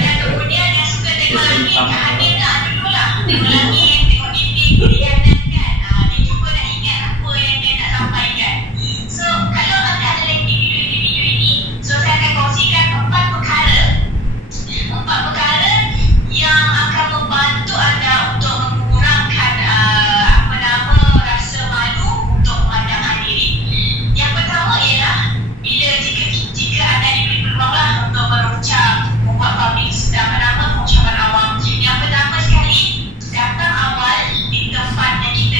Dan kemudian yang suka tengok langit, hadir tak dulu lah. Tengok langit, tengok dinding, kelihatan kan. Dia cuba nak ingat apa yang dia nak sampaikan. So, kalau anda adalah individu-individu ini, so saya akan kongsikan 4 perkara yang akan membantu anda untuk mengurangkan rasa malu untuk memandangkan diri. Yang pertama ialah jika anda diberi peluang lah untuk berucap, membuat public pengucapan awam. Yang pertama sekali, datang awal di tempat yang kita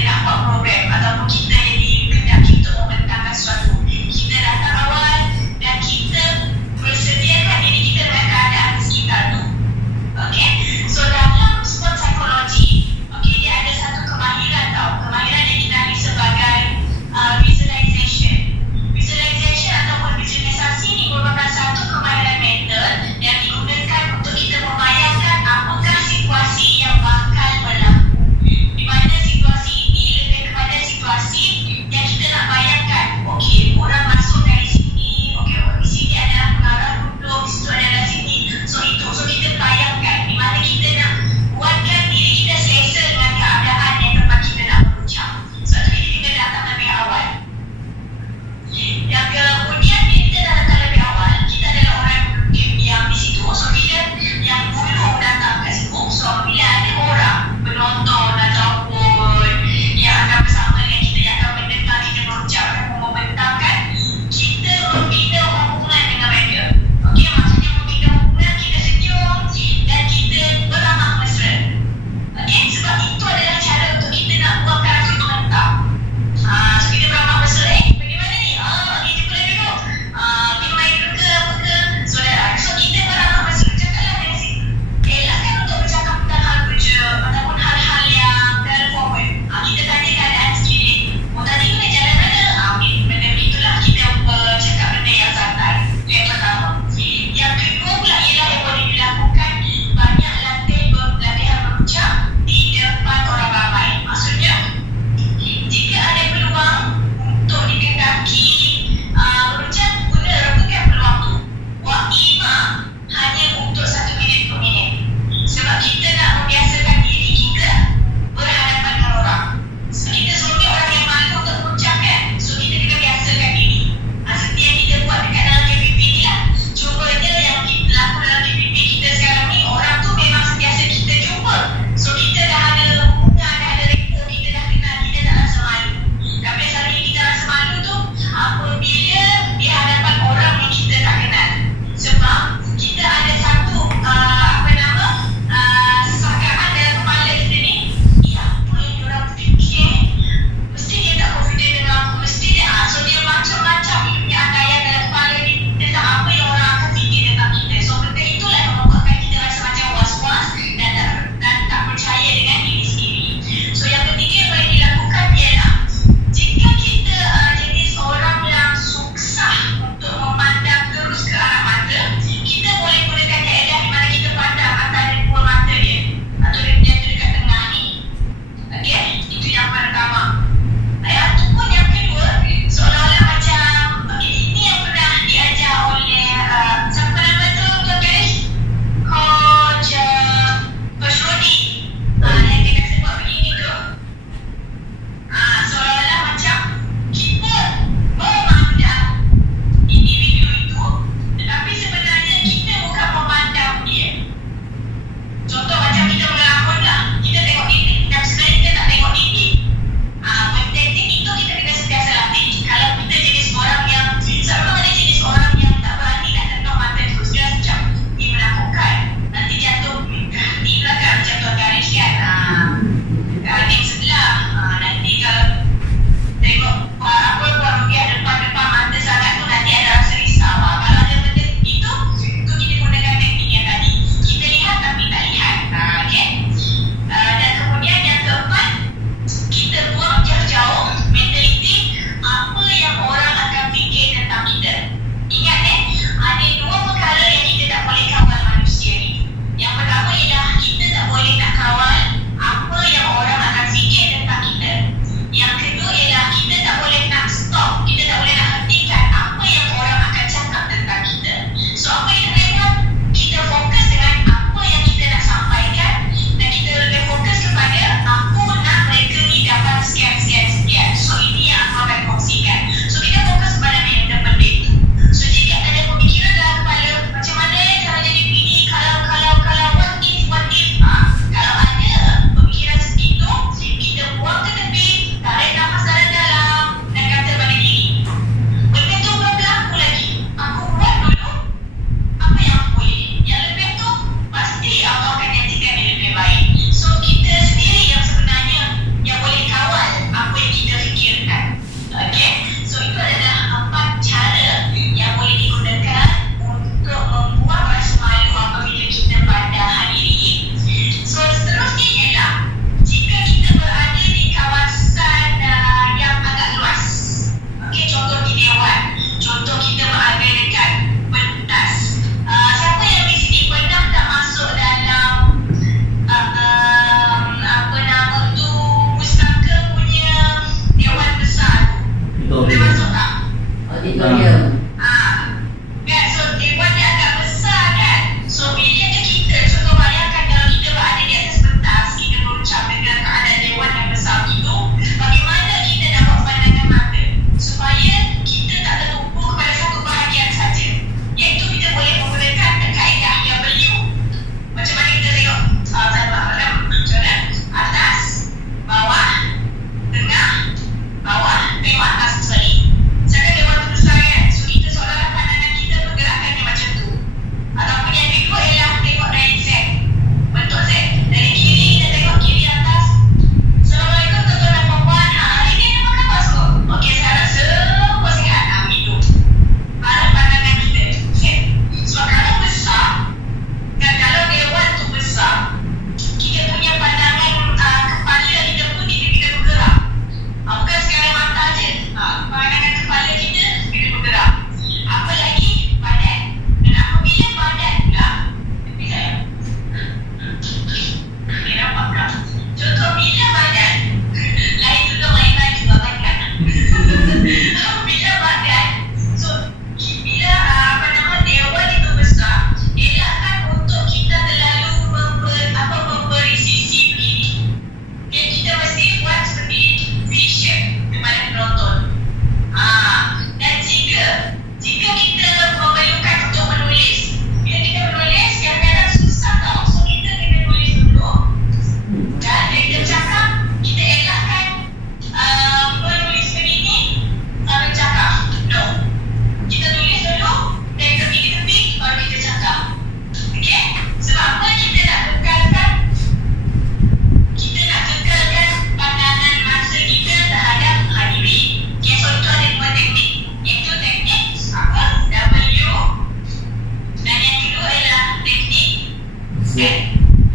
kan?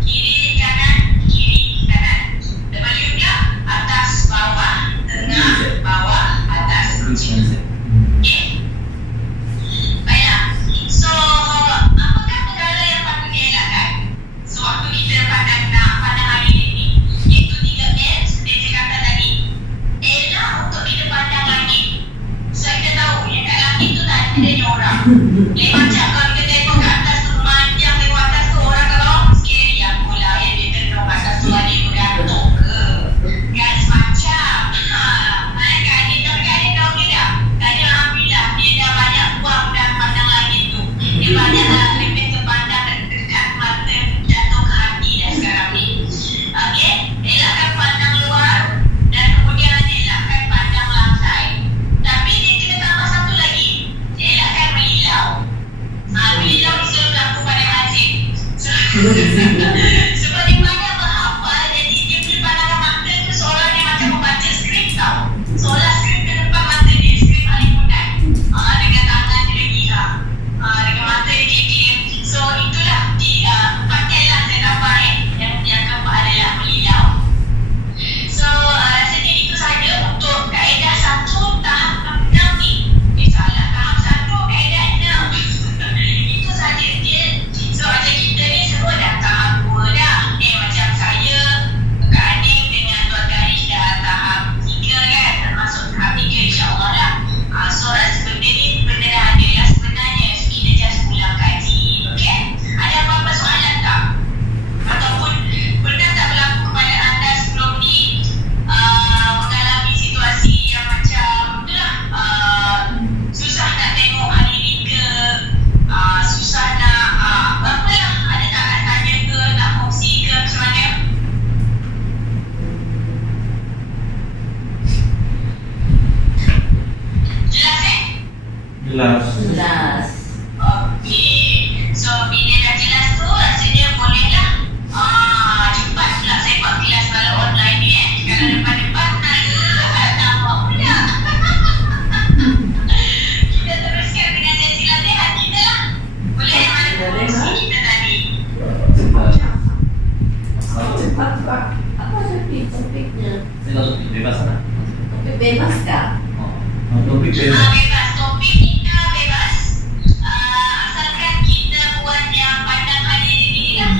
Kiri, kanan, kiri, kanan. Lepas tu pula atas, bawah, tengah, bawah, atas. Okay. Baiklah. So, apakah perkara yang patut dielakkan sewaktu kita pandang hari ini? Iaitu 3L seperti saya kata tadi. Elak untuk kita pandang langit. So, kita tahu yang kat langit tu tak ada orang. Lain macam kalau kita tengok kat atas tu, memanjang tengok atas tu, orang kat bawah scary. Apalah yang dia tengok kat atas tu ada bergantung ke? Kan semacam. Mana Kak Adik tahu, Kak Adik tahu ke tak? Tadi Alhamdulillah dia dah banyak buang dah pandang langit tu. Dia banyak lebih terpandang dekat mata, jatuh ke hati dah sekarang ni. Okey, elakkan pandang luar dan kemudian elakkan pandang lantai. Tapi dia kena tambah satu lagi, elakkan melilau. Melilau ni selalu berlaku pada Hazim. Sebab dia banyak berhafal, jadi dia punya pandangan mata tu seolah dia macam membaca skrip tau. Seolah skrip ke depan mata dia, skrip halimunan. Dengan tangan dia lagi dengan mata dia kecil. So itulah pakailah saya tambah yang keempat adalah melilau. So rasanya itu saja untuk kaedah 1 tahap 6 ni. Salah, tahap 1 kaedah 6. Itu saja dia. So macam kita ni semua dah tahap 2 dah. Macam saya, Kak Aning dengan Tuan Garis dah tahap 3 kan. Termasuk tahap 3 insyaAllah lah. So benda ni benda dah ada lah sebenarnya. So kita just pulang kaji. Okay? Ada apa-apa soalan tak? Ataupun pernah tak berlaku kepada anda sebelum ni mengalami situasi yang macam itulah, susah nak tengok hari ni ke, susah nak apalah, ada tak nak tanya ke, nak kongsi ke macam mana? Jelas Jelas. Okey. So bila dah jelas tu rasanya bolehlah cepat pula saya buat kelas kalau online ni kalau depan-depan nampak pula. Kita teruskan dengan sesi latihan kita lah. Boleh mana kongsi kita tadi? Apa topiknya? Saya tak topik bebas lah. Topik bebas kah? Topik bebas. Bebas. Topik kita bebas. Asalkan kita buat yang pandang hari ini lah.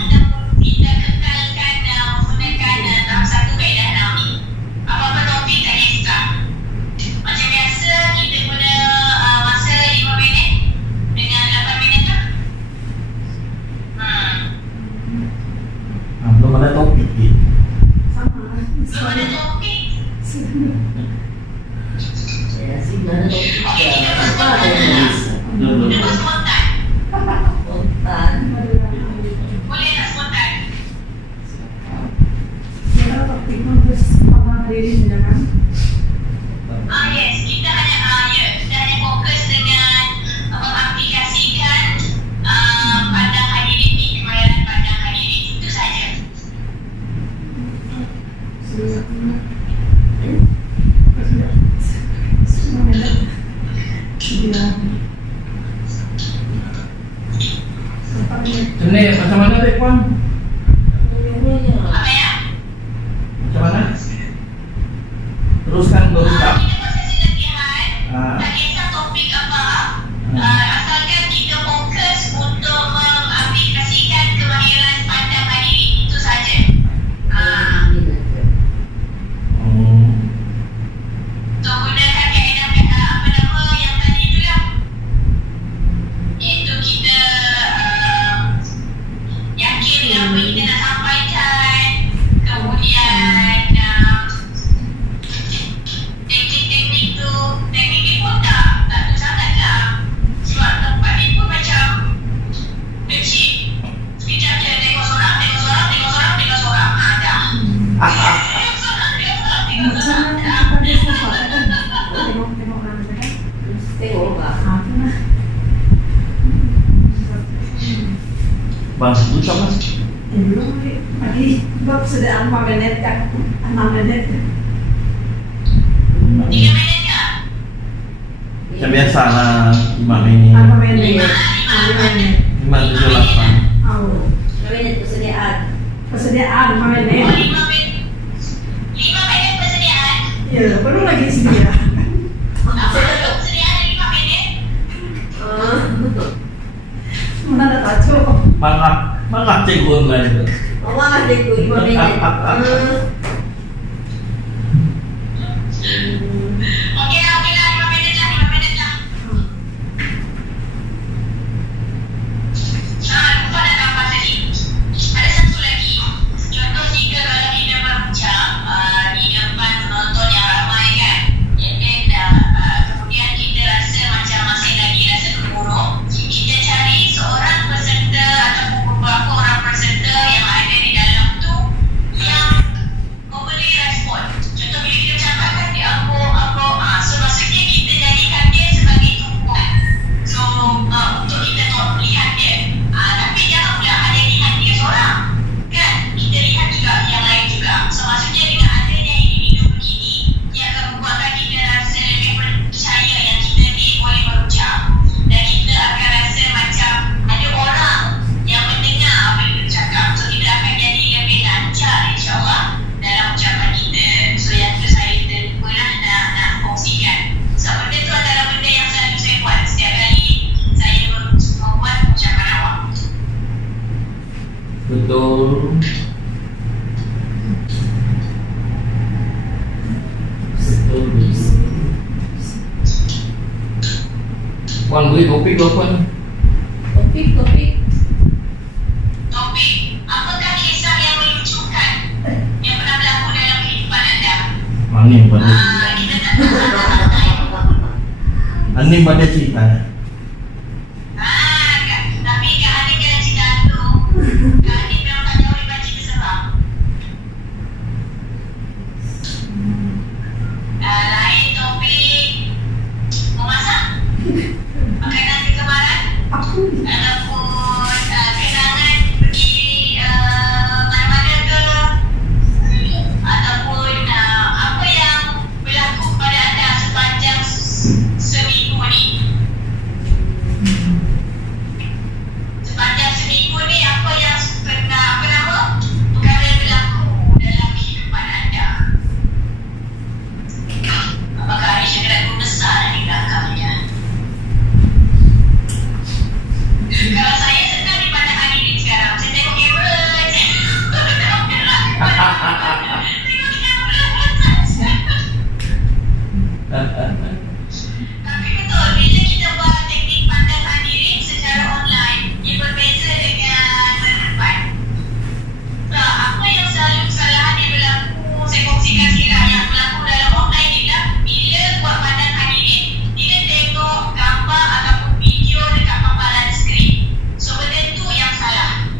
Kita kekalkan menggunakan tahap 1 kaedah 6 ni. Apa-apa topik tak kisah. Macam biasa kita guna masa 5 minit dengan 8 minit lah. Belum ada topik ni. Belum ada topik. Ya, sih mana topik. Okey, kita buat Apa spontan ada lah. Belum. Kita buat spontan. spontan? Boleh tak spontan? Yes, kita hanya fokus dengan mengaplikasikan pandang hadiri ni, kemahiran pandang hadiri itu saja. Ni macam mana dek Puan? Apa ya? Macam mana? Teruskan dulu tak? Kita buat sesi latihan. Tak kisah topik apa. Asalkan kita fokus untuk mengaplikasikan kemahiran pandang hadiri itu saja. So gunakan kaedah apa nama yang tadi tu lah. Iaitu kita yakin dengan apa yang kita nak sampaikan. Kemudian teknik-teknik tu, teknik ni pun tak tu sangat lah. Sebab tempat ni pun macam kecil. Sekejap je tengok seorang. Dah. Tengok seorang. Tengok seorang, dah. Tengok tak? Bang, tu sama. Belum lagi sebab sudah 4 minit kan? 6 minit. 3 minit ke? Macam biasa lah, 5 minit. 5 minit. 5 minit. 5, 7, 8. Oh. Kami nak persediaan 5 minit. 5 minit persediaan. Ya, perlu lagi sedia. Apa itu persediaan 5 minit? Mana ada tajuk. Mangak cikgu enggak itu. Mama adikku 5 minit. Okey lah, 5 minit lah, 5 minit lah. Lupa dah apa tadi. Ada satu lagi. Contoh jika kalau kita berucap di depan penonton yang ramai kan, and then kemudian kita rasa macam masih lagi rasa terburuk, kita cari seorang peserta ataupun beberapa orang peserta yang ada di dalam tu yang memberi respon. Contoh bila kita ucapkan dia angguk, so maksudnya kita jadikan dia sebagai tumpuan. So untuk kita lihat dia. Tapi jangan pula hanya lihat dia seorang. Kan? Kita lihat juga yang lain juga. So maksudnya dengan adanya individu begini, dia akan membuatkan kita rasa lebih percaya yang kita ni boleh berucap. Dan kita akan rasa macam ada orang yang mendengar apa yang kita cakap. So kita akan jadi lebih lancar insyaAllah dalam ucapan kita. So yang tu saya terlupa lah nak kongsikan. So benda tu adalah benda yang selalu saya buat setiap kali saya membuat ucapan awak. Betul. Puan beri topik ke Puan? Topik. Topik, apakah kisah yang melucukan yang pernah berlaku dalam kehidupan anda? Aning pada Kita tak tahu. Aning pada cerita. Tapi Kak Anik jangan cerita tu. Kak Anik memang tak jauh daripada cerita seram. Lain topik memasak, makanan kegemaran, ataupun kenangan pergi mana-mana ke, ataupun apa yang berlaku pada anda sepanjang seminggu ni. Sepanjang seminggu ni apa yang pernah perkara yang berlaku dalam kehidupan anda? Apakah ada syariat besar di belakangnya? Kalau saya senang dipandang Hadirin sekarang, saya tengok kamera je. Tengok kamera saja. Tapi betul, bila kita buat teknik pandang hadirin secara online, ia berbeza dengan berdepan. Apa yang selalu kesalahan yang berlaku, saya kongsikan sikit yang berlaku dalam online ni lah, bila buat pandang hadirin, kita tengok gambar ataupun video dekat paparan skrin. So benda tu yang salah.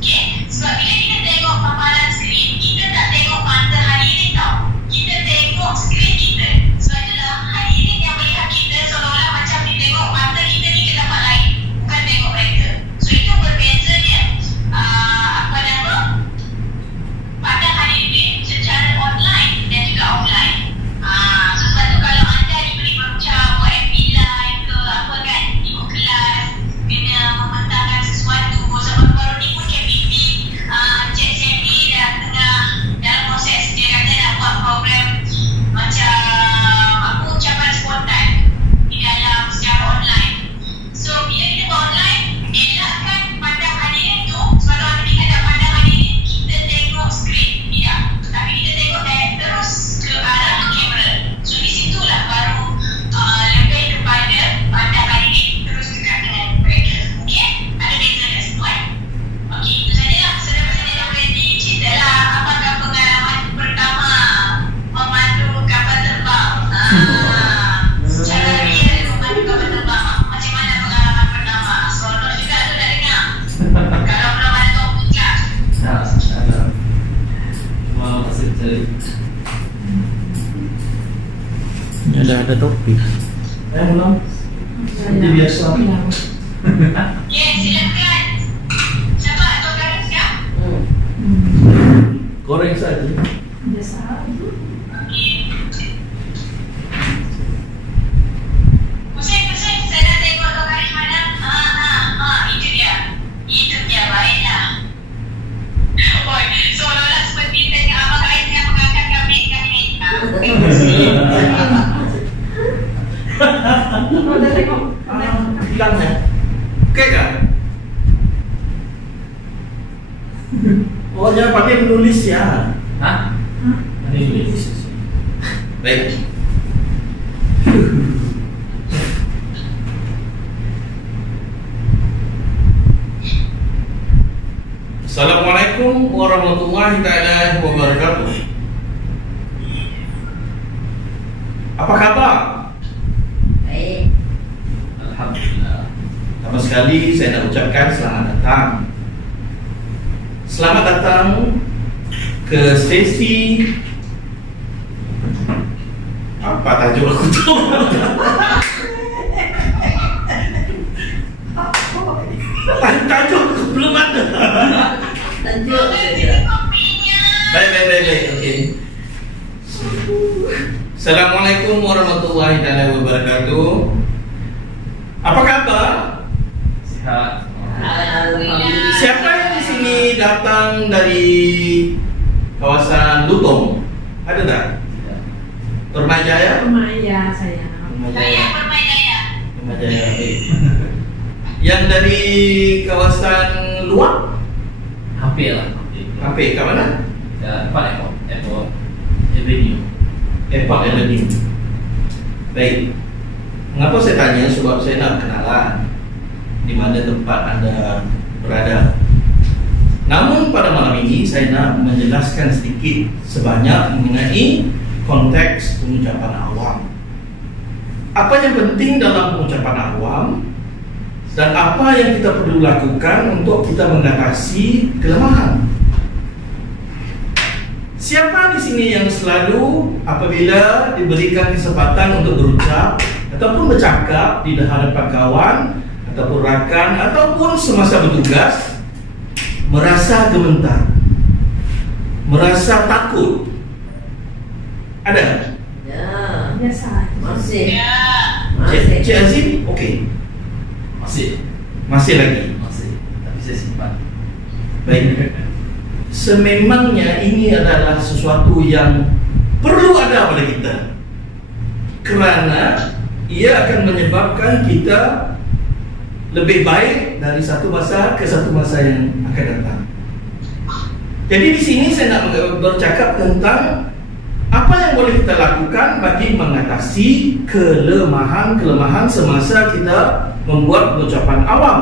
Okay? Sebab bila kita tengok paparan skrin, kita tak tengok mata hadirin tau. Kita tengok skrin kita. Sebab itulah hadirin yang melihat kita seolah-olah macam dia tengok mata kita ni ke tempat lain, bukan tengok mereka. So itu berbeza dia pandang hadirin secara online dan juga offline. So sebab tu kalau anda diberi berucap buat FB live ke apa kan, ikut kelas, kena membentangkan sesuatu. So baru-baru ni pun KPP Cik Sandy dah tengah dalam proses. Dia kata nak buat program macam ucapan spontan di dalam secara online. So bila kita buat online, elakkan pandang hadirin tu. Sebab tu anda lihat pandang hadirin, kita tengok skrin tidak, tapi kita tengok terus ke arah kamera. So di situlah baru lebih kepada pandang hadirin terus dekat dengan mereka. Okey? Ada beza kat situ kan? Okey, itu sajalah. Sedang-sedang ready, ceritalah apakah pengalaman pertama memandu kapal terbang. Secara real memandu kapal terbang. Macam mana pengalaman pertama? Seronok juga tu nak dengar. Kalau belum ada topik kan? Ada. Mau masih cari. Ada topik. Belum. Seperti biasa. Ya, silakan. Siapa Tuan Karim sekarang? Goreng saja. Biasa tu. Okey. Pusing, saya nak tengok Tuan Karim mana? Itu dia. Baiklah. Oi, Oh, jangan pakai menulis ya. Hah? Ada Indonesia. Baik. Assalamualaikum warahmatullahi taala wabarakatuh. Apa kabar? Baik. Alhamdulillah. Pertama sekali saya nak ucapkan selamat datang. Selamat datang ke sesi apa tajuk aku tu? Tajuk aku belum ada. Tajuk Jadi saja. kopinya. Baik. Okey. Assalamualaikum warahmatullahi taala wabarakatuh. Apa kabar? Sihat. Alhamdulillah. Siapa yang di sini datang dari kawasan Lutong? Ada tak? Tidak. Permajaya? Maya saya. Saya Permajaya. Permajaya. Baik. Yang dari kawasan luar? Hampir lah. Hampir. Hampir ke mana? Ya, Airport. Airport Avenue. Airport Avenue. Baik. Mengapa saya tanya? Sebab saya nak kenalan di mana tempat anda berada. Namun pada malam ini saya nak menjelaskan sedikit sebanyak mengenai konteks pengucapan awam. Apa yang penting dalam pengucapan awam dan apa yang kita perlu lakukan untuk kita mengatasi kelemahan. Siapa di sini yang selalu apabila diberikan kesempatan untuk berucap ataupun bercakap di hadapan kawan ataupun rakan ataupun semasa bertugas merasa gemetar, merasa takut? Ada? Ya. Biasa. Masih. Ya. Masih. Cik Azim? Okey. Masih lagi. Tapi saya simpan. Baik. Sememangnya ini adalah sesuatu yang perlu ada pada kita, kerana ia akan menyebabkan kita lebih baik dari satu masa ke satu masa yang akan datang. Jadi di sini saya nak bercakap tentang apa yang boleh kita lakukan bagi mengatasi kelemahan-kelemahan semasa kita membuat pengucapan awam.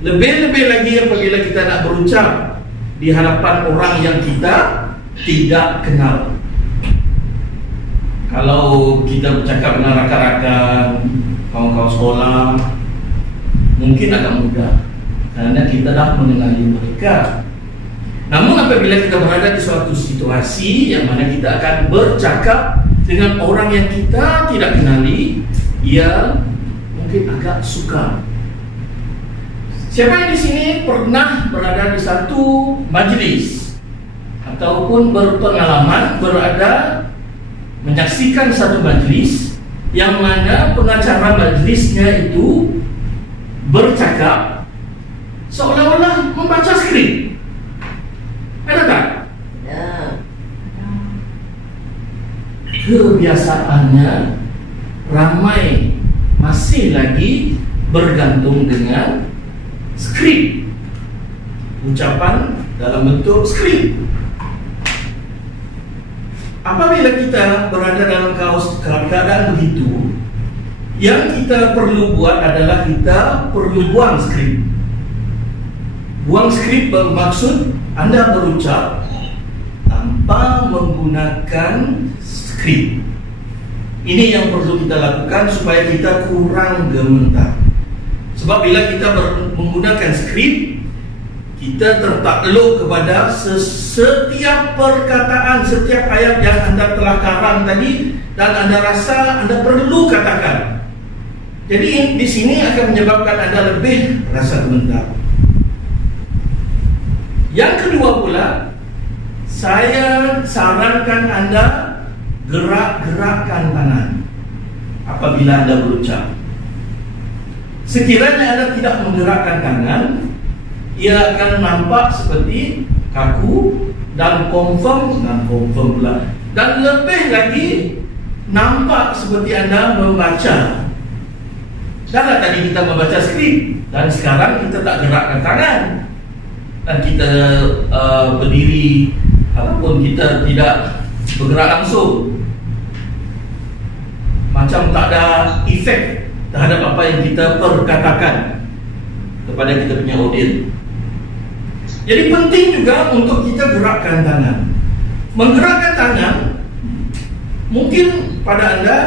Lebih-lebih lagi apabila kita nak berucap di hadapan orang yang kita tidak kenal. Kalau kita bercakap dengan rakan-rakan, kawan-kawan sekolah, mungkin agak mudah kerana kita dah mengenali mereka. Namun apabila kita berada di suatu situasi yang mana kita akan bercakap dengan orang yang kita tidak kenali, ia mungkin agak sukar. Siapa yang di sini pernah berada di satu majlis ataupun berpengalaman berada menyaksikan satu majlis yang mana pengacara majlisnya itu bercakap seolah-olah membaca skrip? Ada tak? Ya. Kebiasaannya ramai masih lagi bergantung dengan skrip, ucapan dalam bentuk skrip. Apabila kita berada dalam keadaan begitu, yang kita perlu buat adalah kita perlu buang skrip. Buang skrip bermaksud anda berucap tanpa menggunakan skrip. Ini yang perlu kita lakukan supaya kita kurang gemetar. Sebab bila kita menggunakan skrip, kita tertakluk kepada setiap perkataan, setiap ayat yang anda telah karang tadi dan anda rasa anda perlu katakan. Jadi di sini akan menyebabkan anda lebih rasa gemetar. Yang kedua pula, saya sarankan anda gerak-gerakkan tangan apabila anda berucap. Sekiranya anda tidak menggerakkan tangan, ia akan nampak seperti kaku dan confirm pula. Dan lebih lagi nampak seperti anda membaca. Dahlah tadi kita membaca skrip dan sekarang kita tak gerakkan tangan. dan kita berdiri ataupun kita tidak bergerak langsung, macam tak ada efek terhadap apa yang kita perkatakan kepada kita punya audiens. Jadi penting juga untuk kita gerakkan tangan. Menggerakkan tangan, mungkin pada anda,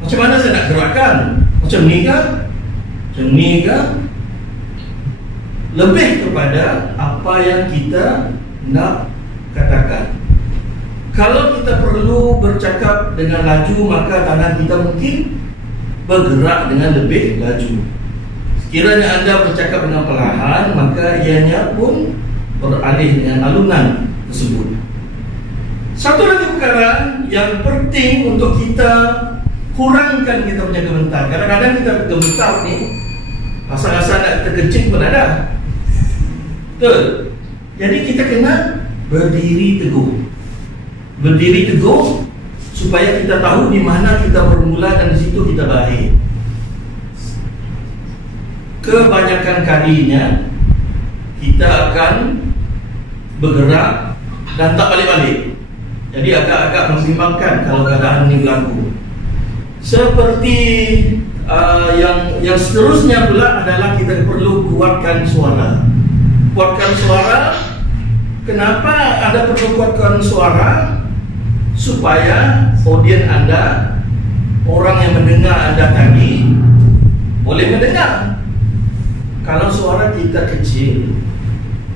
macam mana saya nak gerakkan? Macam ni kah? Macam ni kah? Lebih kepada apa yang kita nak katakan. Kalau kita perlu bercakap dengan laju, maka tangan kita mungkin bergerak dengan lebih laju. Sekiranya anda bercakap dengan perlahan, maka ianya pun beralih dengan alunan tersebut. Satu lagi perkara yang penting untuk kita kurangkan kita punya gementar. Kadang-kadang kita gementar ni, rasa-rasa nak terkencing pun ada. Betul. Jadi kita kena berdiri teguh. Berdiri teguh supaya kita tahu di mana kita bermula dan di situ kita berakhir. Kebanyakan kalinya kita akan bergerak dan tak balik-balik. Jadi agak-agak membimbangkan kalau keadaan ini berlaku. Seperti yang seterusnya pula adalah kita perlu kuatkan suara. Kuatkan suara. Kenapa ada perlu kuatkan suara? Supaya audiens anda, orang yang mendengar anda tadi, boleh mendengar. Kalau suara kita kecil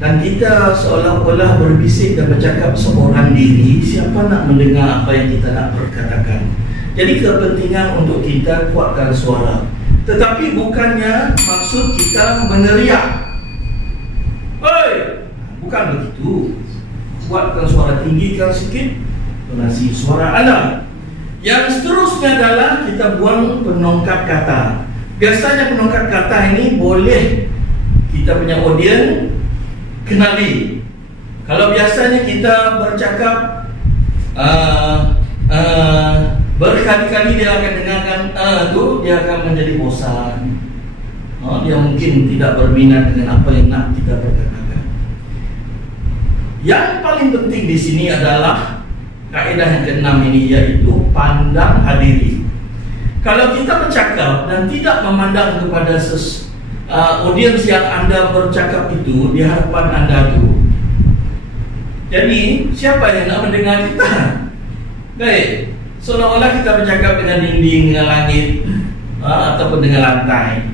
dan kita seolah-olah berbisik dan bercakap seorang diri, siapa nak mendengar apa yang kita nak perkatakan? Jadi kepentingan untuk kita kuatkan suara. Tetapi bukannya maksud kita meneriak. Oi, bukan begitu. Kuatkan suara, tinggikan sikit tonasi suara anda. Yang seterusnya adalah kita buang penongkat kata. Biasanya penongkat kata ini boleh kita punya audiens kenali. Kalau biasanya kita bercakap berkali-kali, dia akan dengarkan tu, dia akan menjadi bosan. Dia mungkin tidak berminat dengan apa yang nak kita perkatakan. Yang paling penting di sini adalah kaedah yang keenam ini, yaitu pandang hadiri. Kalau kita bercakap dan tidak memandang kepada audiens yang anda bercakap itu di hadapan anda itu, jadi siapa yang nak mendengar kita? Baik, seolah-olah kita bercakap dengan dinding, dengan langit, ataupun dengan lantai.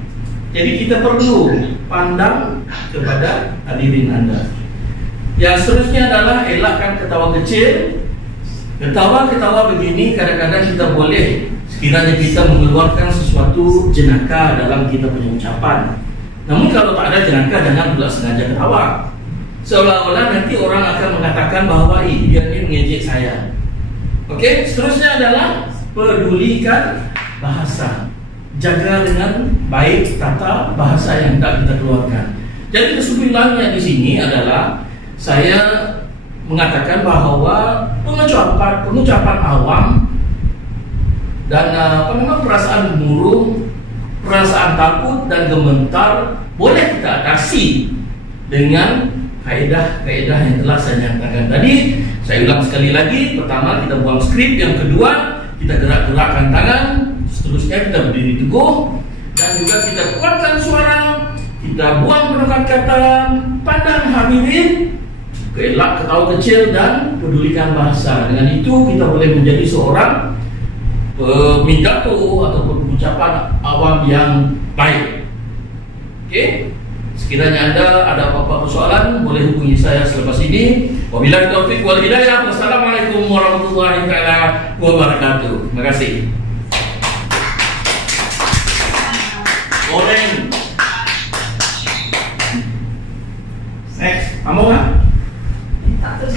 Jadi kita perlu pandang kepada hadirin anda. Yang seterusnya adalah elakkan ketawa kecil. Ketawa-ketawa begini kadang-kadang kita boleh, sekiranya kita mengeluarkan sesuatu jenaka dalam kita punya ucapan. Namun kalau tak ada jenaka, jangan pula sengaja ketawa. Seolah-olah nanti orang akan mengatakan bahawa dia ni mengejek saya. Okey, seterusnya adalah pedulikan bahasa. Jaga dengan baik tata bahasa yang hendak kita keluarkan. Jadi kesimpulannya di sini adalah saya mengatakan bahawa pengucapan awam dan perasaan murung, perasaan takut dan gemetar boleh kita atasi dengan kaedah-kaedah yang telah saya nyatakan tadi. Saya ulang sekali lagi. Pertama, kita buang skrip. Yang kedua, kita gerak-gerakkan tangan. Seterusnya kita berdiri teguh, dan juga kita kuatkan suara. Kita buang penongkat kata, pandang hadirin, elak ketawa kecil, dan pedulikan bahasa. Dengan itu kita boleh menjadi seorang pemidato ataupun ucapan awam yang baik. Okey, sekiranya anda ada apa-apa persoalan, boleh hubungi saya selepas ini. Wabillahi taufiq wal hidayah. Wassalamualaikum warahmatullahi wabarakatuh. Terima kasih. Goreng. Next, kamu kan? Tak terus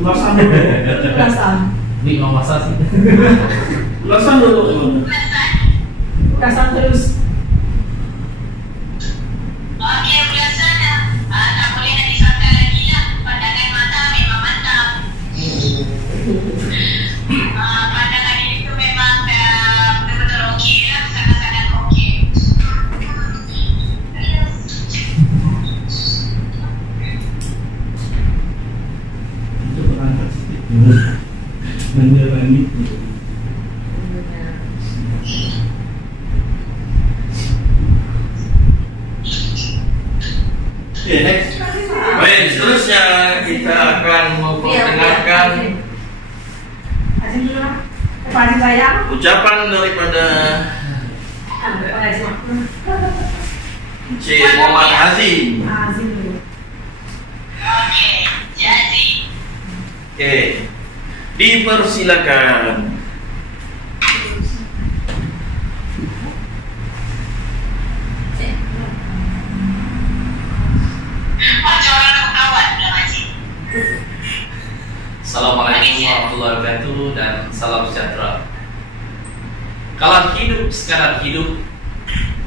Ulasan. Ni mau masak sih. Ulasan dulu. Ulasan terus. Okey, ulasan tak boleh nak disangka lagi lah. Pandangan mata memang mantap. Pandangan ini tu memang betul-betul okey lah. Sangat-sangat okey. Okay, next. Baik, seterusnya kita akan memperdengarkan Azim dulu lah. Pak Azim sayang. ucapan daripada Pak Azim. Cik Muhammad Azim. Azim dulu. Okey, jadi Oke, dipersilakan. macam orang kawan bilang Haji. Assalamualaikum warahmatullahi wabarakatuh dan salam sejahtera. Kalau hidup sekadar hidup,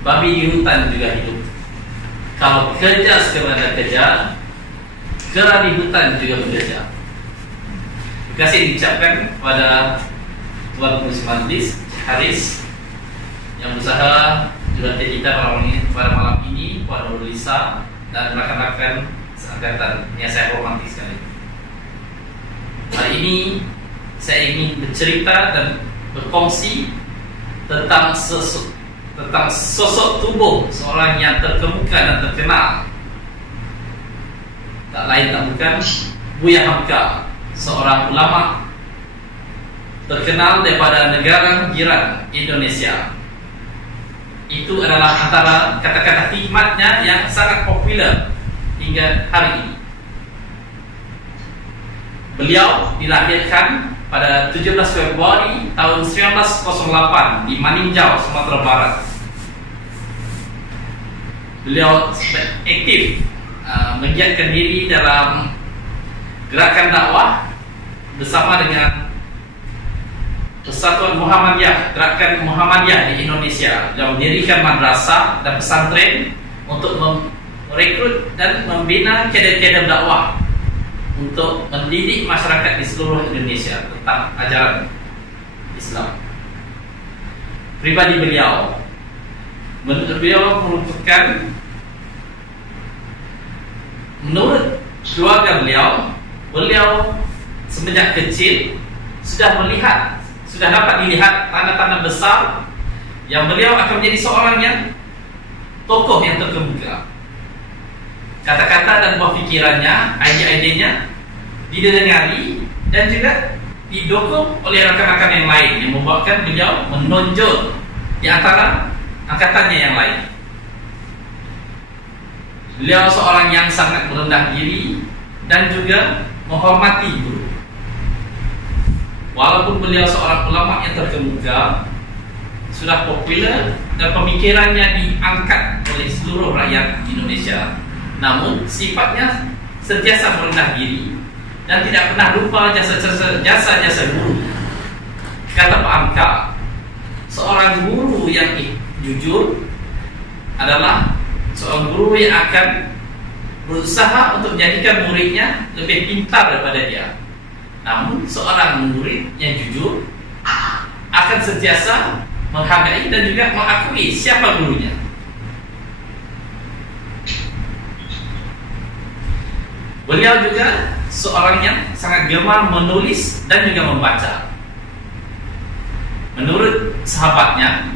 babi di hutan juga hidup. Kalau kerja sekadar kerja, kera di hutan juga bekerja. Terima kasih diucapkan kepada Tuan Pengurusi Majlis Haris yang berusaha juga kita pada malam ini, Puan Nurul Lisa dan rakan-rakan seangkatan yang saya hormati sekali. Hari ini saya ingin bercerita dan berkongsi tentang sosok tubuh seorang yang terkemuka dan terkenal. Tak lain tak bukan Buya Hamka, seorang ulama terkenal daripada negara jiran Indonesia. Itu adalah antara kata-kata hikmatnya yang sangat popular hingga hari ini. Beliau dilahirkan pada 17 Februari tahun 1908 di Maninjau, Sumatera Barat. Beliau aktif menggiatkan diri dalam gerakan dakwah bersama dengan Persatuan Muhammadiyah, gerakan Muhammadiyah di Indonesia, yang mendirikan madrasah dan pesantren untuk merekrut dan membina kader-kader dakwah untuk mendidik masyarakat di seluruh Indonesia tentang ajaran Islam. Pribadi beliau merupakan, menurut keluarga beliau semenjak kecil sudah dapat dilihat tanda-tanda besar yang beliau akan menjadi seorang yang tokoh yang terkemuka. Kata-kata dan pemikirannya, ide-idenya didengari dan juga didukung oleh rakan-rakan yang lain yang membuatkan beliau menonjol di antara angkatannya yang lain. Beliau seorang yang sangat merendah diri dan juga menghormati guru. Walaupun beliau seorang ulama yang terkemuka, sudah populer dan pemikirannya diangkat oleh seluruh rakyat Indonesia, namun sifatnya sentiasa merendah diri dan tidak pernah lupa jasa-jasa guru. Kata Pak Hamka, seorang guru yang jujur adalah seorang guru yang akan berusaha untuk menjadikan muridnya lebih pintar daripada dia. Namun seorang murid yang jujur akan sentiasa menghargai dan juga mengakui siapa gurunya. Beliau juga seorang yang sangat gemar menulis dan juga membaca. Menurut sahabatnya,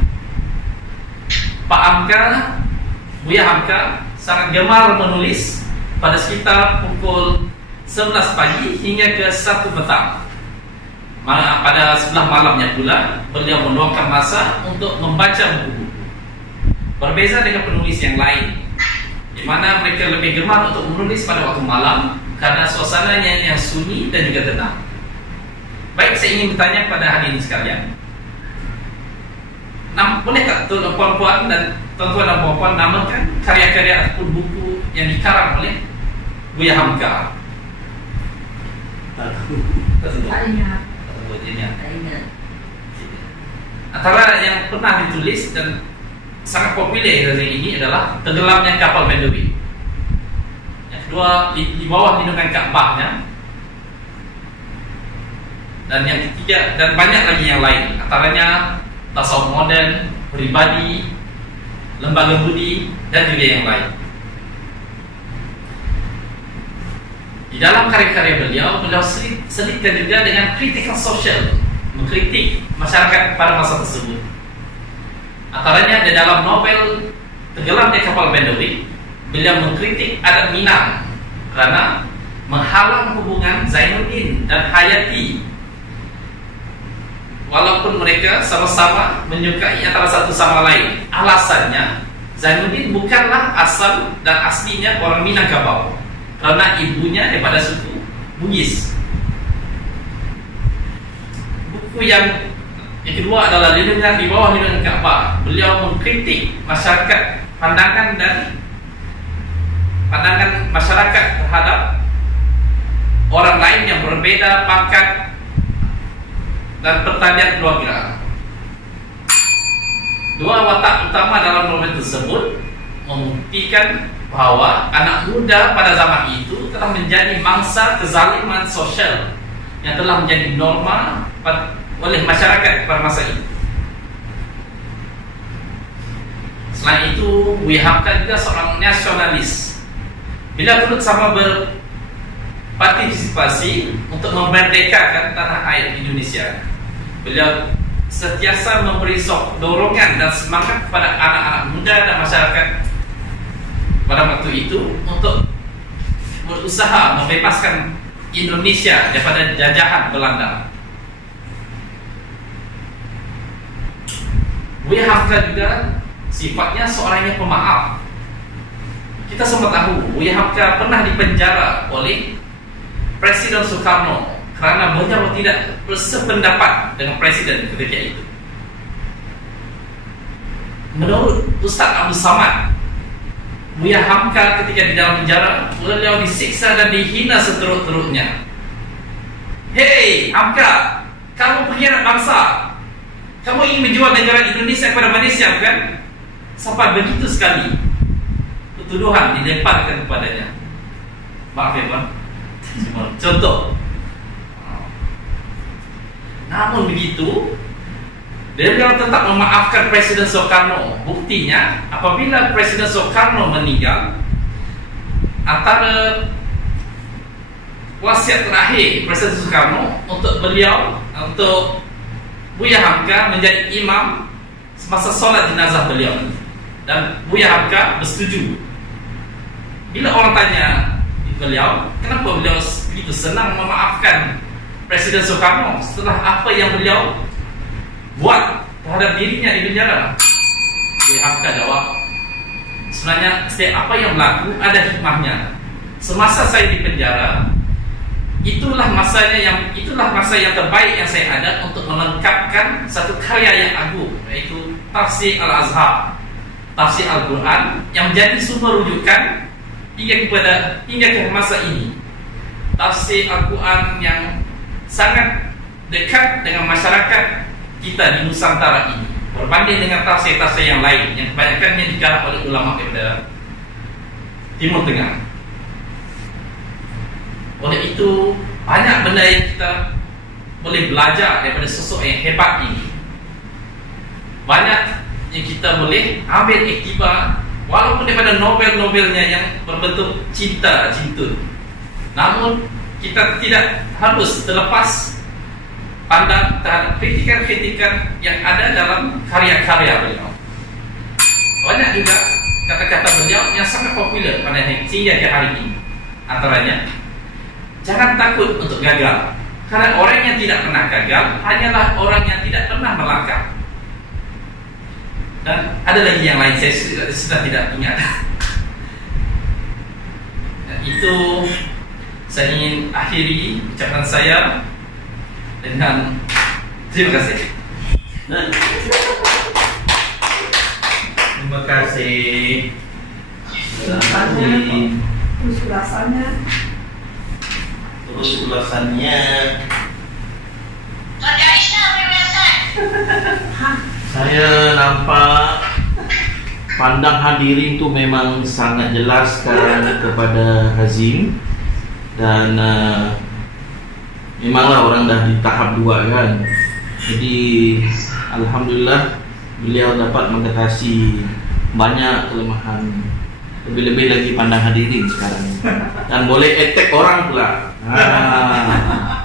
Buya Hamka sangat gemar menulis pada sekitar pukul 11 pagi hingga ke 1 petang. Pada sebelah malamnya pula beliau meluangkan masa untuk membaca buku-buku. Berbeza dengan penulis yang lain, di mana mereka lebih gemar untuk menulis pada waktu malam karena suasananya yang sunyi dan juga tenang. Baik, saya ingin bertanya kepada hadirin sekalian, boleh tak puan-puan dan tuan-tuan dan puan-puan namakan karya-karya ataupun buku yang dikarang oleh Buya Hamka? Tak ingat. Antara yang pernah ditulis dan sangat populer hari ini adalah Tenggelamnya Kapal Bedouin. Yang kedua, di bawah lindungan Ka'bahnya. Dan yang ketiga, dan banyak lagi yang lain, antaranya Tasawuf Modern, Pribadi, Lembaga Budi, dan juga yang lain. Di dalam karya-karya beliau selipkan juga dengan kritikan sosial, mengkritik masyarakat pada masa tersebut. Antaranya di dalam novel Tenggelamnya Kapal Bedouin, beliau mengkritik adat Minang kerana menghalang hubungan Zainuddin dan Hayati, walaupun mereka sama-sama menyukai antara satu sama lain. Alasannya, Zainuddin bukanlah asal dan aslinya orang Minangkabau kerana ibunya daripada suku Bugis. Buku yang kedua adalah Lindungan di Bawah Lindungan Kaabah. Beliau mengkritik masyarakat, pandangan masyarakat terhadap orang lain yang berbeda pangkat dan pertanian keluarga. Dua watak utama dalam novel tersebut membuktikan bahawa anak muda pada zaman itu telah menjadi mangsa kezaliman sosial yang telah menjadi norma oleh masyarakat pada masa itu. Selain itu, Buya Hamka juga seorang nasionalis. Bila turut sama berpartisipasi untuk memerdekakan tanah air Indonesia, beliau sentiasa memberi dorongan dan semangat kepada anak-anak muda dan masyarakat pada waktu itu untuk berusaha membebaskan Indonesia daripada jajahan Belanda. Buya Hamka juga sifatnya seorang yang pemaaf. Kita semua tahu Buya Hamka pernah dipenjara oleh Presiden Soekarno kerana beliau tidak bersependapat dengan Presiden ketika itu. Menurut Ustaz Abdul Samad, Buya Hamka ketika di dalam penjara, beliau disiksa dan dihina seteruk-teruknya. Hei Hamka, kamu pengkhianat bangsa, kamu ingin menjual negara Indonesia kepada Malaysia, bukan? Sampai begitu sekali tuduhan dilemparkan kepadanya. Maaf ya Bang, contoh. Namun begitu, beliau tetap memaafkan Presiden Soekarno. Buktinya, apabila Presiden Soekarno meninggal, antara wasiat terakhir Presiden Soekarno untuk Buya Hamka menjadi imam semasa solat jenazah beliau, dan Buya Hamka bersetuju. Bila orang tanya beliau, kenapa beliau begitu senang memaafkan Presiden Soekarno setelah apa yang beliau buat terhadap dirinya di penjara, Buya Hamka jawab, sebenarnya setiap apa yang berlaku ada hikmahnya. Semasa saya di penjara, itulah masa yang terbaik yang saya ada untuk melengkapkan satu karya yang agung, yaitu Tafsir Al-Azhar, Tafsir Al-Quran, yang menjadi sumber rujukan hingga ke masa ini. Tafsir Al-Quran yang sangat dekat dengan masyarakat kita di Nusantara ini, berbanding dengan tafsir-tafsir yang lain yang kebanyakannya digarap oleh ulama daripada Timur Tengah. Oleh itu, banyak benda yang kita boleh belajar daripada sosok yang hebat ini. Banyak yang kita boleh ambil iktibar, walaupun daripada novel-novelnya yang berbentuk cinta. Namun kita tidak harus terlepas pandang terhadap kritikan-kritikan yang ada dalam karya-karya beliau. Banyak juga kata-kata beliau yang sangat popular pada hingga hari ini. Antaranya, jangan takut untuk gagal, karena orang yang tidak pernah gagal hanyalah orang yang tidak pernah melangkah. Dan ada lagi yang lain, saya sudah tidak ingat. Dan itu saya ingin akhiri ucapan saya dengan terima kasih. Terima kasih. Terus ulasannya. Saya nampak pandang hadirin tu memang sangat jelas sekarang kepada Hazim. Dan memanglah orang dah di tahap 2 kan. Jadi alhamdulillah beliau dapat mengatasi banyak kelemahan. Lebih-lebih lagi pandang hadirin sekarang. Dan boleh attack orang pula.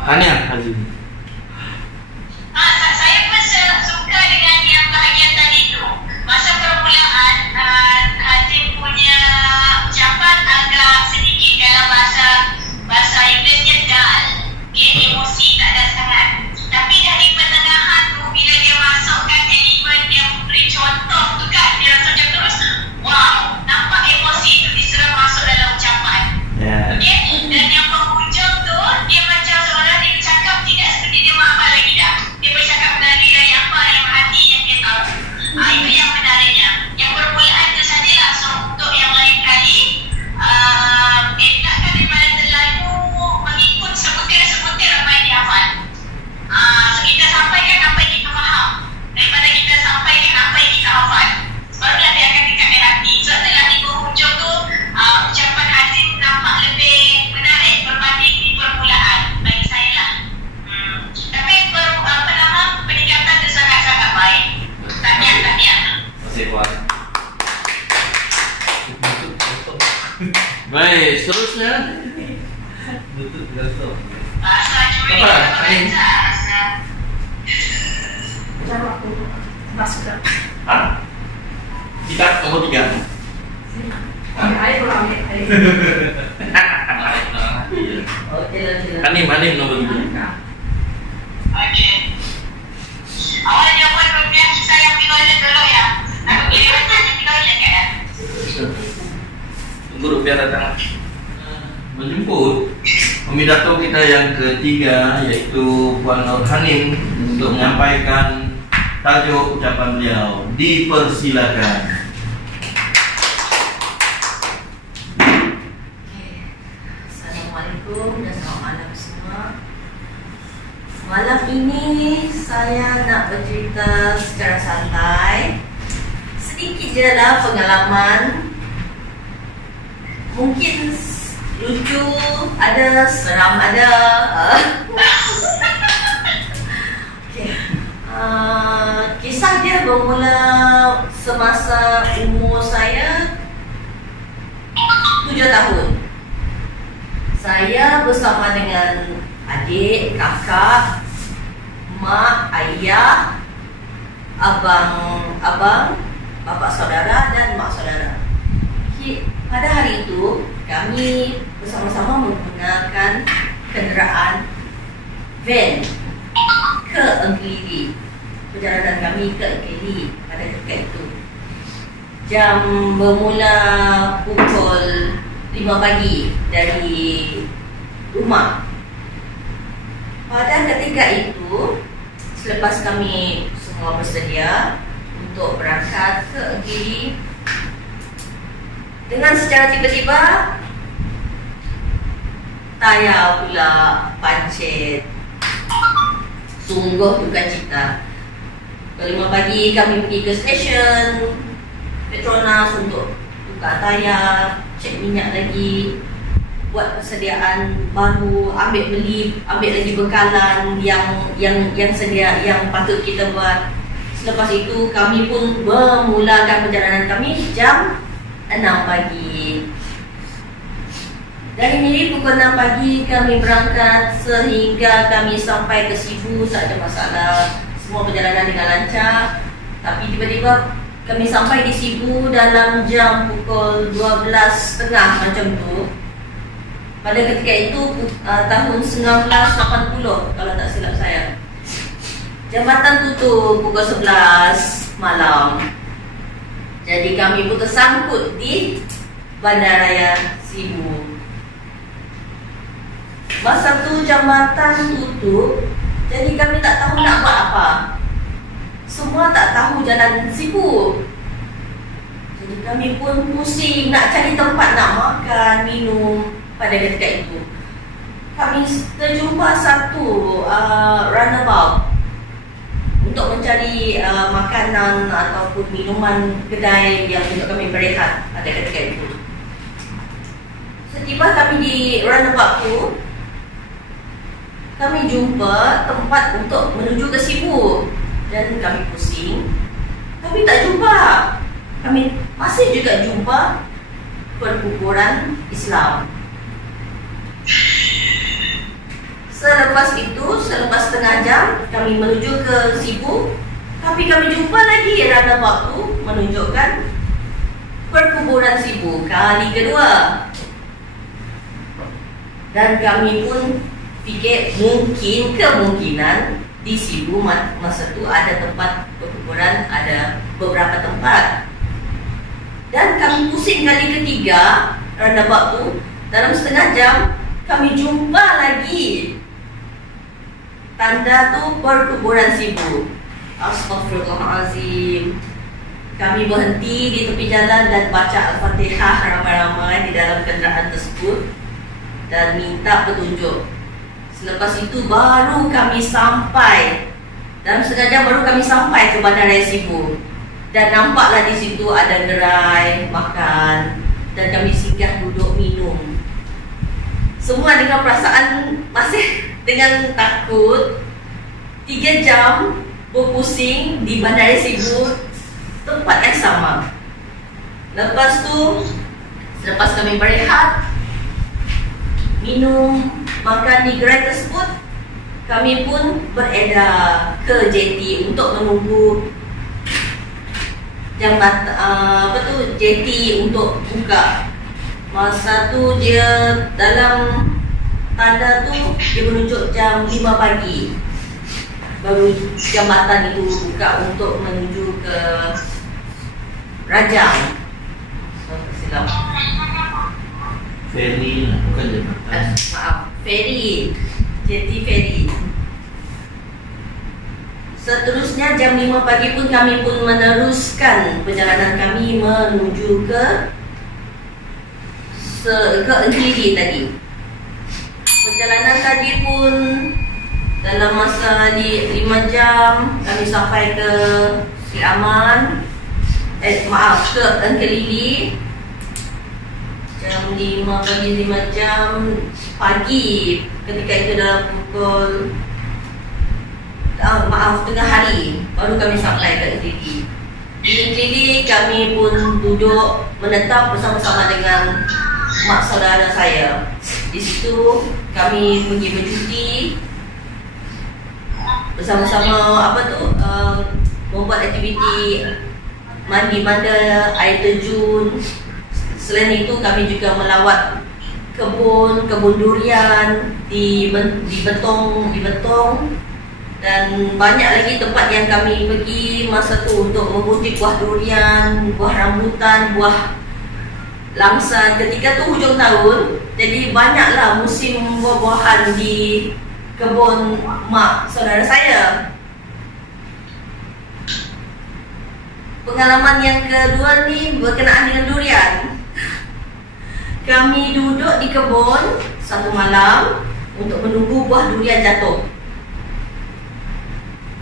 Tanya Hazim. Saya pun suka dengan yang bahagian tadi tu. Masa permulaan Hazim punya Baik, seterusnya. Lutut jatuh. Rasa curi Apa? atau rasa. Jawab tu. Masuk dah. Ah, kita nomor 3. Air pulang air. Okey lah, okey lah. Hanim nomor 3. Okey. Awalnya pun kemudian saya yang pergi toilet dulu ya. Aku giliran saya pergi toilet kan. Tunggu rupiah datang menjemput pemidato kita yang ketiga, yaitu Puan Nur Hanim, untuk menyampaikan tajuk ucapan beliau. Dipersilakan. Assalamualaikum dan selamat malam semua. Malam ini saya nak bercerita secara santai. Sedikit je lah pengalaman. Mungkin lucu, ada seram, ada. Okay. Kisah dia bermula semasa umur saya 7 tahun. Saya bersama dengan adik, kakak, mak, ayah, abang, bapa saudara dan mak saudara. Pada hari itu kami bersama-sama menggunakan kenderaan van ke Engkili. Perjalanan kami ke Engkili pada ketika itu. Jam bermula pukul 5 pagi dari rumah. Pada ketika itu, selepas kami semua bersedia untuk berangkat ke Engkili, dengan secara tiba-tiba tayar pula pancit. Sungguh duka cita. Pukul 5 pagi kami pergi ke stesen Petronas untuk buka tayar, cek minyak lagi, buat persediaan baru, ambil lagi bekalan yang sedia, yang patut kita buat. Selepas itu kami pun memulakan perjalanan kami jam 6 pagi. Dari Miri pukul 6 pagi kami berangkat sehingga kami sampai ke Sibu, tak ada masalah. Semua perjalanan dengan lancar. Tapi tiba-tiba kami sampai di Sibu dalam jam pukul 12.30 macam tu. Pada ketika itu tahun 1980 kalau tak silap saya. Jambatan tutup pukul 11 malam. Jadi kami pun tersangkut di Bandaraya Sibu. Masa tu jambatan tutup, jadi kami tak tahu nak buat apa. Semua tak tahu jalan Sibu. Jadi kami pun pusing nak cari tempat nak makan, minum pada ketika itu. Kami terjumpa satu runabout untuk mencari makanan ataupun minuman kedai yang untuk kami berehat pada ketika itu. Setiba kami di runabout tu, kami jumpa tempat untuk menuju ke Sibu dan kami pusing, tapi tak jumpa. Kami masih juga jumpa perkuburan Islam. Selepas itu, selepas setengah jam kami menuju ke Sibu, tapi kami jumpa lagi runabout tu menunjukkan perkuburan Sibu kali kedua. Dan kami pun fikir kemungkinan di Sibu masa tu ada tempat perkuburan, ada beberapa tempat. Dan kami pusing kali ketiga runabout tu, dalam setengah jam kami jumpa lagi tanda tu perkuburan Sibu. Astaghfirullahalazim. Kami berhenti di tepi jalan dan baca Al-Fatihah ramai-ramai di dalam kenderaan tersebut dan minta petunjuk. Selepas itu baru kami sampai. Dalam setengah jam baru kami sampai ke Bandaraya Sibu. Dan nampaklah di situ ada gerai makan dan kami singgah duduk minum. Semua dengan perasaan masih dengan takut. 3 jam berpusing di Bandaraya Sibu, tempat yang sama. Lepas tu Selepas kami berehat, minum, makan di gerai tersebut, kami pun beredar ke JT untuk menunggu JT untuk buka. Masa tu dia dalam tanda tu dia menunjuk jam 5 pagi. Baru jambatan itu buka untuk menuju ke Rajang. Silap. Ferry lah, bukan jambatan. Maaf, ferry. JT ferry. Seterusnya jam 5 pagi pun kami pun meneruskan perjalanan kami menuju ke Enkelidi tadi. Perjalanan tadi pun dalam masa 5 jam kami sampai ke Siaman. Ke Enkelidi. Jam 5 pagi, 5 jam pagi. Ketika itu dalam pukul tengah hari baru kami sampai ke Enkelidi. Di Enkelidi kami pun duduk menetap bersama-sama dengan mak saudara saya. Di situ kami pergi bercuti bersama-sama membuat aktiviti mandi manda, air terjun. Selain itu kami juga melawat kebun durian di Betong dan banyak lagi tempat yang kami pergi masa tu untuk memutik buah durian, buah rambutan, buah langsan. Ketika tu hujung tahun, jadi banyaklah musim buah-buahan di kebun mak saudara saya. Pengalaman yang kedua ni berkenaan dengan durian. Kami duduk di kebun satu malam untuk menunggu buah durian jatuh.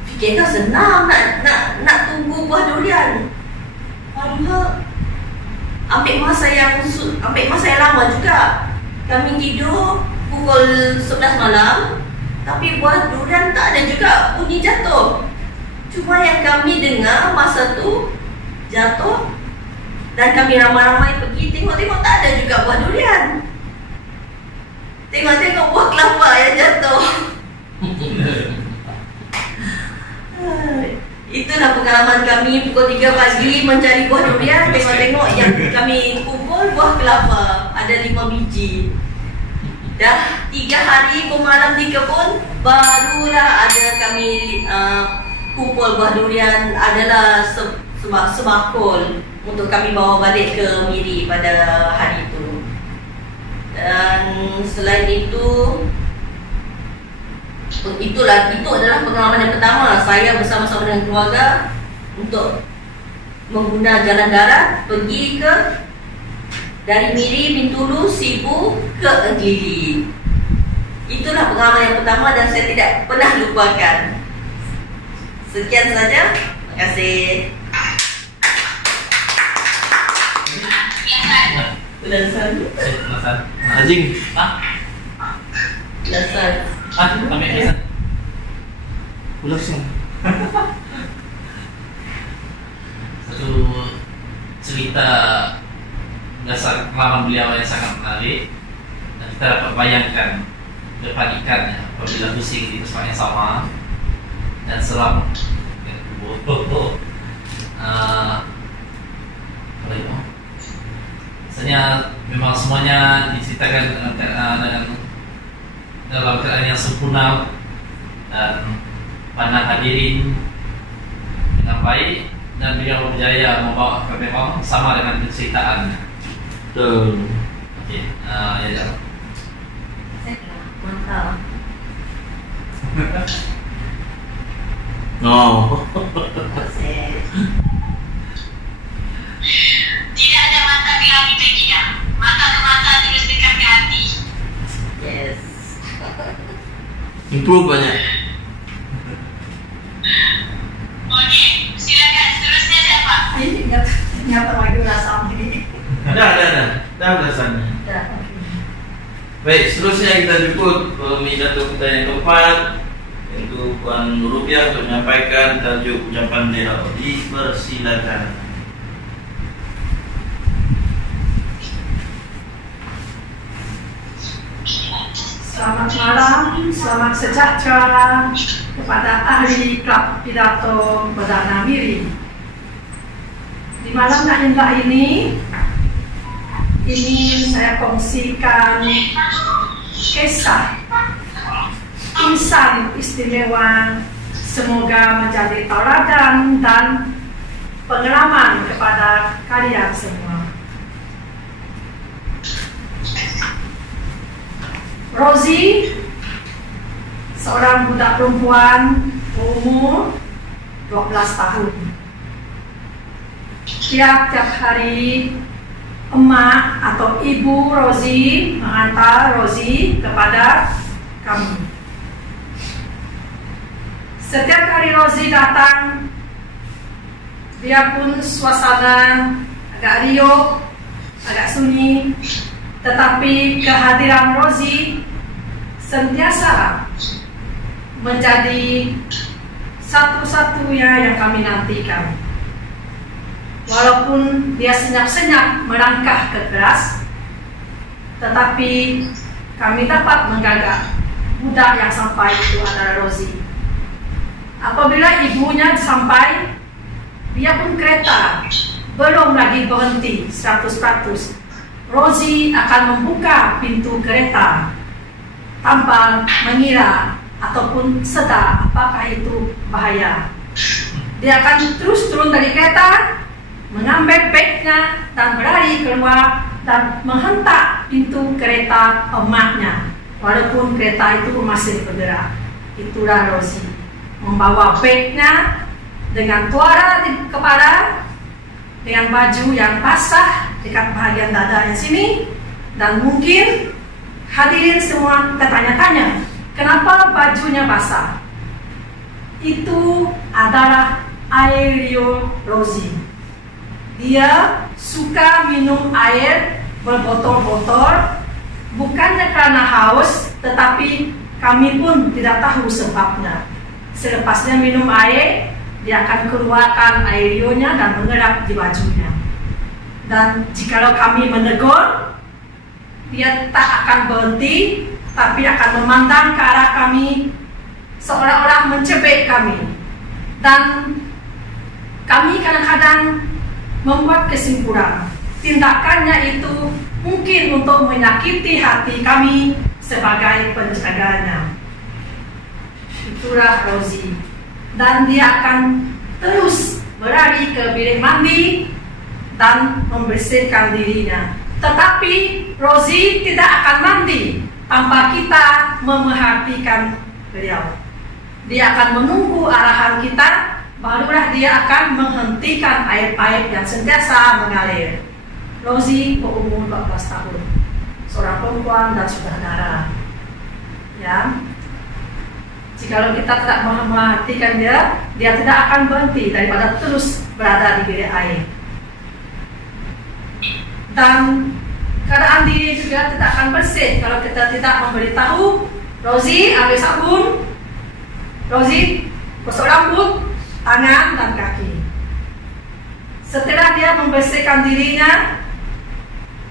Fikirkan senang nak tunggu buah durian. Padahal ambil masa yang lama juga. Kami tidur pukul 11 malam, tapi buah durian tak ada juga bunyi jatuh. Cuma yang kami dengar masa tu jatuh dan kami ramai-ramai pergi tengok-tengok, tak ada juga buah durian. Tengok-tengok buah kelapa yang jatuh. Itulah pengalaman kami pukul 3 pagi mencari buah durian. Tengok-tengok yang kami kumpul buah kelapa, ada 5 biji. Dah 3 hari bermalam di kebun, barulah ada kami kumpul buah durian, adalah sebakul untuk kami bawa balik ke Miri pada hari itu. Dan selain itu, itu adalah pengalaman yang pertama saya bersama-sama dengan keluarga untuk mengguna jalan darat pergi ke dari Miri, Bintulu, Sibu ke Enkelidi. Itulah pengalaman yang pertama dan saya tidak pernah lupakan. Sekian saja. Terima kasih. Belasan. Anjing. Belasan. Kami belasan. Belasan. Satu cerita dasar pengalaman beliau yang sangat menarik dan kita dapat bayangkan kepanikannya apabila pusing di tempat yang sama dan seram. Biasanya memang semuanya diceritakan dalam keadaan yang sempurna dan pandang hadirin dengan baik, dan beliau berjaya membawa memang sama dengan penceritaan. Betul. Okey, ya. Mantap. Oh. Tidak ada mata ke langit lagi dah. Mata ke mata terus dekat ke hati. Yes. Improve banyak. Okey, silakan seterusnya siapa? Nyata lagi rasa ini. Dah belasannya. Dah. Baik, seterusnya kita jemput pidato kita yang keempat, yaitu Puan Rupiah untuk menyampaikan tajuk ucapan beliau. Dipersilakan. Selamat malam, selamat sejahtera kepada ahli klub pidato Perdana Miri. Di malam yang indah ini ingin saya kongsikan kisah insan istimewa, semoga menjadi tauladan dan pengalaman kepada kalian semua. Rosie, seorang budak perempuan berumur 12 tahun. Tiap-tiap hari emak atau ibu Rosie mengantar Rosie kepada kami. Setiap kali Rosie datang, biarpun suasana agak riuh, agak sunyi, tetapi kehadiran Rosie sentiasa menjadi satu-satunya yang kami nantikan. Walaupun dia senyap-senyap melangkah ke kelas, tetapi kami dapat menggagap budak yang sampai itu adalah Rosie. Apabila ibunya sampai, biarpun kereta belum lagi berhenti 100%, Rosie akan membuka pintu kereta tanpa mengira ataupun sedar apakah itu bahaya. Dia akan terus turun dari kereta, mengambil bagnya dan berlari keluar dan menghentak pintu kereta emaknya. Walaupun kereta itu masih bergerak. Itulah Rosie, membawa bagnya dengan tuara di kepala, dengan baju yang basah dekat bahagian dada yang sini, dan mungkin hadirin semua tertanya-tanya, kenapa bajunya basah? Itu adalah air liur Rosie. Dia suka minum air berbotol-botol, bukannya karena haus, tetapi kami pun tidak tahu sebabnya. Selepasnya minum air, dia akan keluarkan air liurnya dan mengerap di bajunya. Dan jikalau kami menegur, dia tak akan berhenti, tapi akan memandang ke arah kami seolah-olah mencebek kami. Dan kami kadang-kadang membuat kesimpulan, tindakannya itu mungkin untuk menyakiti hati kami sebagai penjaganya. Itulah Rosie. Dan dia akan terus berlari ke bilik mandi dan membersihkan dirinya. Tetapi Rosie tidak akan mandi tanpa kita memerhatikan beliau. Dia akan menunggu arahan kita, barulah dia akan menghentikan air pipe yang sentiasa mengalir. Rosie berumur 14 tahun, seorang perempuan dan sudah darah. Ya. Jikalau kita tidak memperhatikan dia tidak akan berhenti daripada terus berada di bilik air. Dan keadaan diri juga tidak akan bersih kalau kita tidak memberitahu Rosie ambil sabun, Rosie gosok rambut, tangan dan kaki. Setelah dia membersihkan dirinya,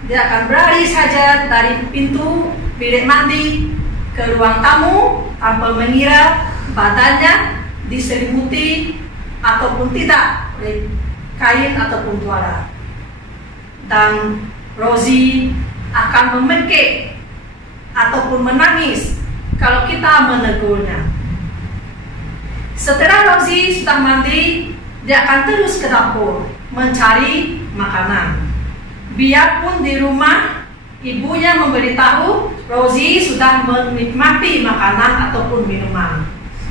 dia akan berlari saja dari pintu bilik mandi ke ruang tamu tanpa mengira badannya diselimuti ataupun tidak oleh kain ataupun tuara. Dan Rosie akan memekik ataupun menangis kalau kita menegurnya. Setelah Rosie sudah mandi, dia akan terus ke dapur mencari makanan. Biarpun di rumah ibunya memberitahu Rosie sudah menikmati makanan ataupun minuman.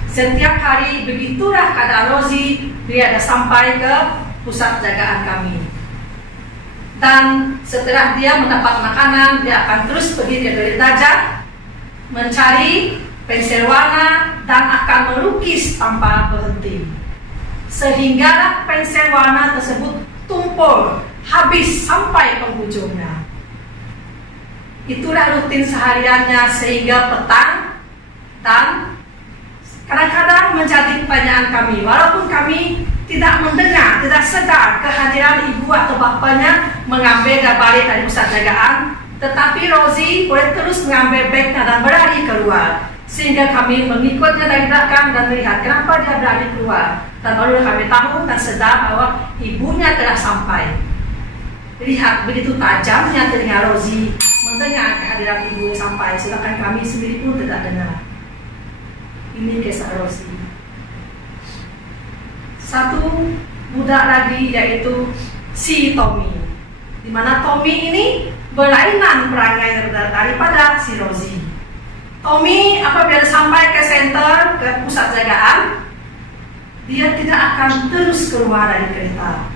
Setiap hari begitulah keadaan Rosie, dia sudah sampai ke pusat jagaan kami. Dan setelah dia mendapat makanan, dia akan terus pergi ke bilik dajah, mencari pensil warna dan akan melukis tanpa berhenti. Sehingga pensil warna tersebut tumpul habis sampai penghujungnya. Itulah rutin sehariannya sehingga petang, dan kadang-kadang menjadi pertanyaan kami, walaupun kami tidak mendengar, tidak sedar kehadiran ibu atau bapaknya mengambil dan balik dari pusat jagaan, Tetapi Rosie boleh terus mengambil bagnya dan berlari keluar. Sehingga kami mengikutnya dari belakang dan melihat kenapa dia berlari keluar. Dan baru kami tahu dan sedar bahwa ibunya telah sampai. Lihat begitu tajamnya telinga Rosie mendengar kehadiran ibu sampai, sedangkan kami sendiri pun tidak dengar. Ini kisah Rosie. Satu budak lagi yaitu si Tommy, di mana Tommy ini berlainan perangai daripada si Rosie. Tommy apabila sampai ke center, ke pusat jagaan, dia tidak akan terus keluar dari kereta.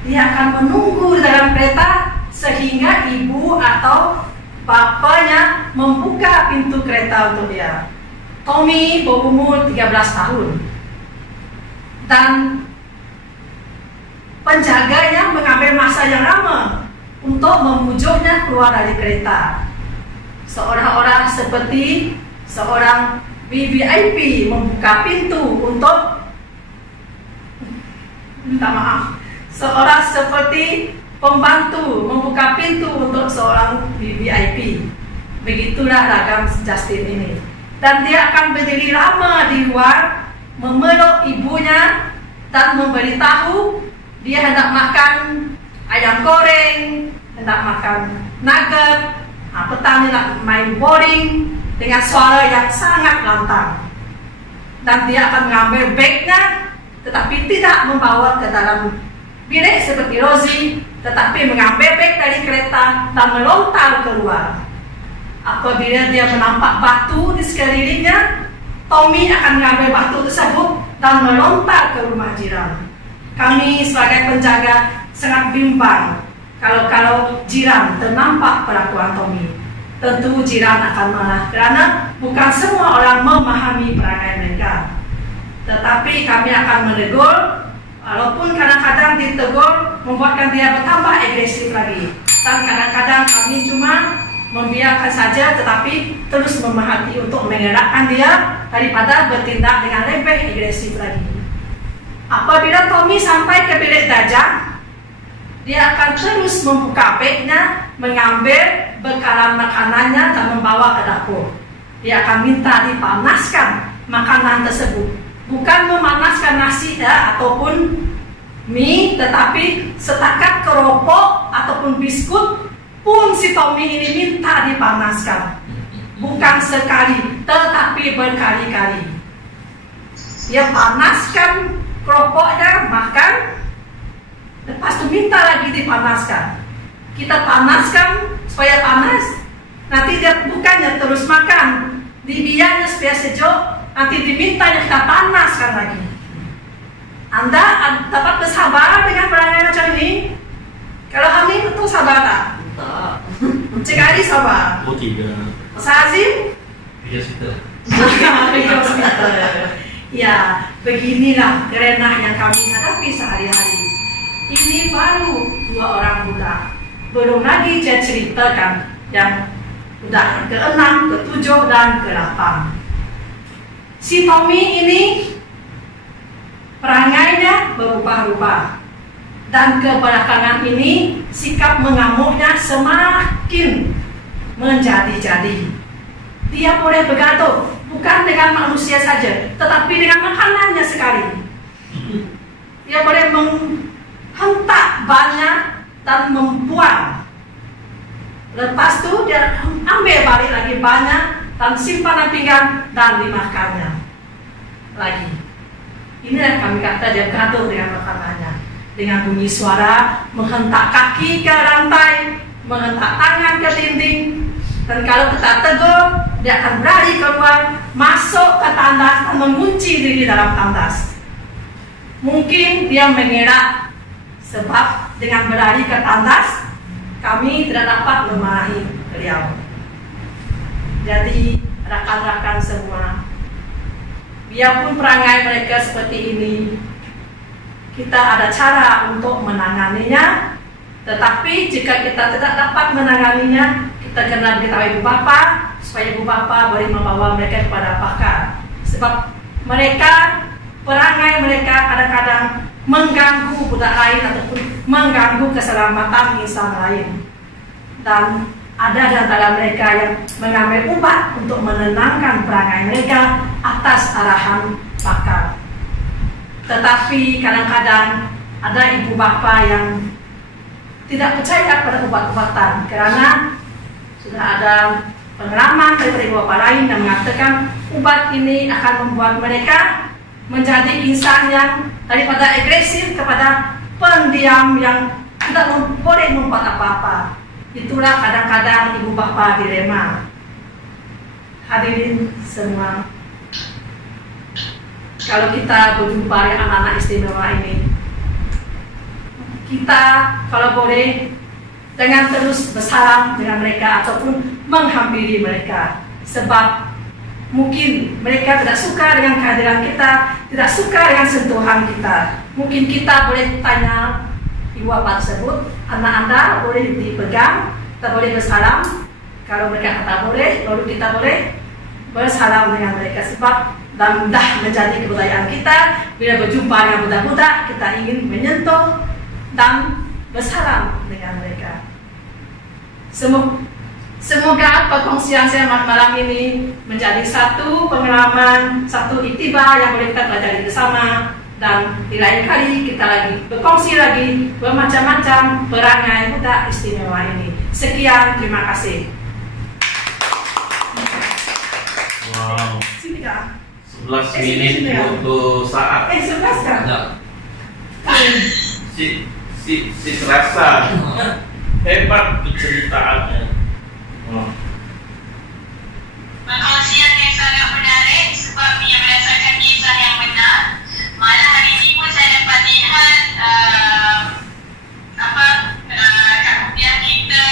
Dia akan menunggu di dalam kereta sehingga ibu atau bapaknya membuka pintu kereta untuk dia. Tommy berumur 13 tahun. Dan penjaganya mengambil masa yang lama untuk memujuknya keluar dari kereta. Seolah-olah seperti seorang VVIP membuka pintu untuk minta maaf. Seorang seperti pembantu membuka pintu untuk seorang VVIP. Begitulah ragam Justin ini. Dan dia akan berdiri lama di luar memeluk ibunya dan memberitahu dia hendak makan ayam goreng, hendak makan nugget, petang hendak main bowling dengan suara yang sangat lantang. Dan dia akan mengambil bagnya, tetapi tidak membawa ke dalam bilik seperti Rosie, tetapi mengambil bag dari kereta dan melontar keluar. Apabila dia menampak batu di sekelilingnya, Tommy akan mengambil batu tersebut dan melontar ke rumah jiran. Kami sebagai penjaga sangat bimbang kalau jiran ternampak perlakuan Tommy. Tentu jiran akan marah kerana bukan semua orang memahami perangai mereka. Tetapi kami akan menegur, walaupun kadang-kadang ditegur membuatkan dia bertambah agresif lagi. Dan kadang-kadang kami cuma membiarkan saja, tetapi terus memahati untuk mengelakkan dia daripada bertindak dengan lebih agresif lagi. Apabila Tommy sampai ke bilik dagang, dia akan terus membuka bagnya, mengambil bekalan makanannya dan membawa ke dapur. Dia akan minta dipanaskan makanan tersebut, bukan memanaskan nasi ataupun mie, tetapi setakat keropok ataupun biskut pun si Tommy ini minta dipanaskan. Bukan sekali, tetapi berkali-kali. Dia panaskan keropoknya, makan, lepas itu minta lagi dipanaskan. Kita panaskan supaya panas, nanti dia bukannya terus makan, dibiarnya supaya sejuk, nanti dimintanya kita panaskan lagi. Anda dapat bersabar dengan perangai macam ini? Kalau kami betul sabar tak? Sekali sabar. Oh tidak. Azim? Ya, beginilah kerenah yang kami hadapi sehari-hari. Ini baru 2 orang budak. Belum lagi saya ceritakan yang budak ke-6, ke-7 dan ke-8. Si Tommy ini perangainya berubah-ubah. Dan kebelakangan ini sikap mengamuknya semakin menjadi-jadi. Dia boleh bergaduh, bukan dengan manusia saja, tetapi dengan makanannya sekali. Dia boleh menghentak banyak dan membuang. Lepas itu dia ambil balik lagi banyak dan simpan pinggan dan dimakannya lagi. Inilah kami kata dia gaduh dengan makanannya. Dengan bunyi suara, menghentak kaki ke lantai, menghentak tangan ke dinding. Dan kalau kita tegur, dia akan berlari keluar, masuk ke tandas dan mengunci diri dalam tandas. Mungkin dia mengelak, sebab dengan berlari ke tandas, kami tidak dapat memarahi beliau. Jadi rakan-rakan semua, biarpun perangai mereka seperti ini, kita ada cara untuk menanganinya. Tetapi jika kita tidak dapat menanganinya, kita kena beritahu ibu bapa supaya ibu bapa boleh membawa mereka kepada pakar. Sebab mereka, perangai mereka kadang-kadang mengganggu budak lain ataupun mengganggu keselamatan insan lain. Dan ada di antara mereka yang mengambil obat untuk menenangkan perangai mereka atas arahan pakar. Tetapi kadang-kadang ada ibu bapa yang tidak percaya pada obat-obatan karena sudah ada pengalaman dari ibu bapa lain yang mengatakan obat ini akan membuat mereka menjadi insan yang daripada agresif kepada pendiam yang tidak boleh membuat apa-apa. Itulah kadang-kadang ibu bapa dilema. Hadirin semua, kalau kita berjumpa dengan anak-anak istimewa ini, kita kalau boleh jangan terus bersalam dengan mereka ataupun menghampiri mereka, sebab mungkin mereka tidak suka dengan kehadiran kita, tidak suka dengan sentuhan kita. Mungkin kita boleh tanya ibu bapa tersebut, anak Anda boleh dipegang, kita boleh bersalam. Kalau mereka kata boleh, lalu kita boleh bersalam dengan mereka, sebab dan dah menjadi kebudayaan kita. Bila berjumpa dengan budak-budak, kita ingin menyentuh dan bersalam dengan mereka. Semoga perkongsian saya malam ini menjadi satu pengalaman, satu iktibar yang boleh kita pelajari bersama, dan di lain kali kita lagi berkongsi lagi bermacam-macam perangai budak istimewa ini. Sekian, terima kasih. Wow. Sini kak. 11 menit untuk saat. 11 kak. Si terasa hebat penceritaannya. Perkongsian yang sangat menarik sebab ia berdasarkan kisah yang benar. Malah hari ini pun saya dapat lihat Kak Rupiah kita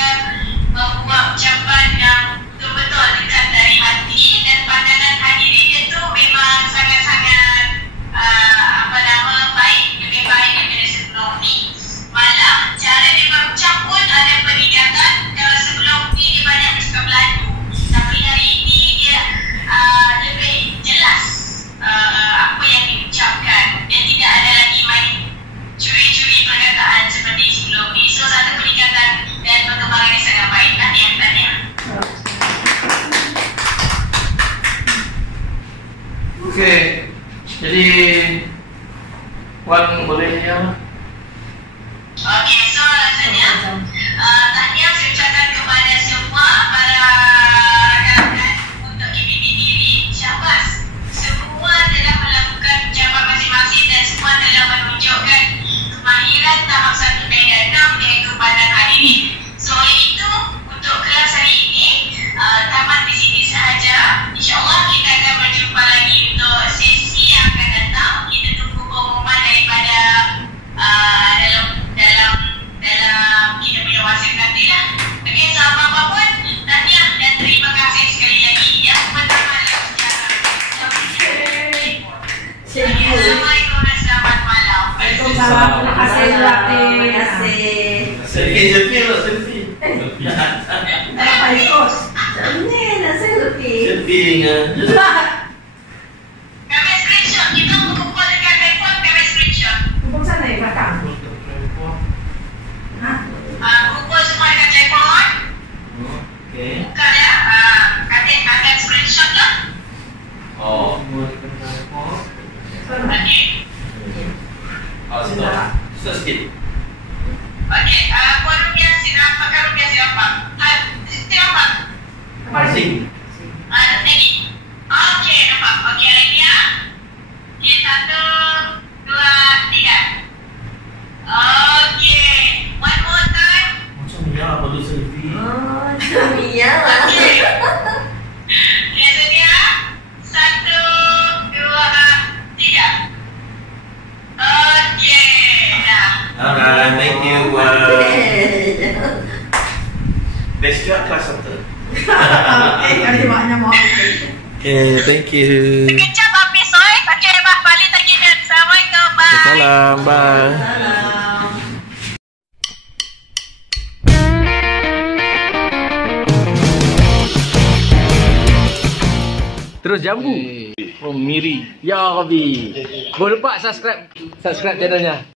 membuat ucapan yang betul-betul dekat dari hati, dan pandangan hadirin dia tu memang sangat-sangat baik, lebih baik daripada sebelum ni. Malah cara dia berucap pun ada peningkatan. Kalau sebelum ni dia banyak bercakap Melayu, tapi hari ini dia lebih jelas apa yang diucapkan, dan tidak ada lagi main curi-curi perkataan seperti sebelum ni. So satu peningkatan dan perkembangan yang sangat baik. Tahniah. Okey, jadi Wan boleh ya. Okey, so rasanya tahniah saya ucapkan kepada semua para rakan-rakan untuk KPP diri. Syabas, semua telah melakukan ucapan masing-masing dan semua telah menunjukkan kemahiran tahap 1 dan 6 iaitu pandang hadirin. So oleh itu, untuk kelas hari ini tamat di sini sahaja. InsyaAllah kita akan berjumpa lagi untuk sesi yang akan datang. Kita tunggu pengumuman daripada dalam kita punya WhatsApp nanti lah. Okey, so apa-apa pun tahniah dan terima kasih sekali lagi. Yang pertama adalah sejarah. Assalamualaikum dan selamat malam. Waalaikumsalam. Terima kasih. Terima kasih. Selfie. Apa ikut? Ini nak selfie. Selfie Kami screenshot. Kita kumpul dekat handphone, kami screenshot. Kumpul sana ya belakang. Kumpul semua dekat handphone. Okey. Buka ya. Kami akan screenshot lah. Oh. Okey. Stop sikit. Okey. Puan Rupiah siapa? Kak Rupiah siapa? Siapa? Masing. Tadi. Okey, nampak. Okey, lagi ya. Okey, 1, 2, 3. Okey. One more time. Macam ya, perlu selfie. Oh, Jamia lah. Okey. Okey, sedia. 1, 2, 3. Okey. Dah. Alright, thank you. Best juga kelas 1. Kali maknya mau. Okay, thank you. Sekejap habis, oi. Okey, balik lagi. Assalamualaikum. Bye. Salam, bye. Salam. Terus jambu from Miri. Ya Rabbi. Jangan lupa subscribe channelnya.